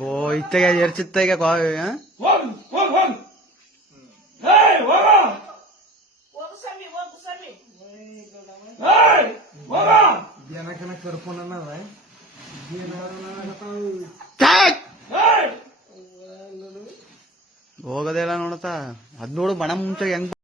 ಓ ಇತ್ತಗ ಎರ್ಚಿತ್ತಾಗ ಹೋಗದೆಲ್ಲ ನೋಡತಾ ಅದ್ ನೋಡು ಬಣ ಮುಂಚೆ ಹೆಂಗ್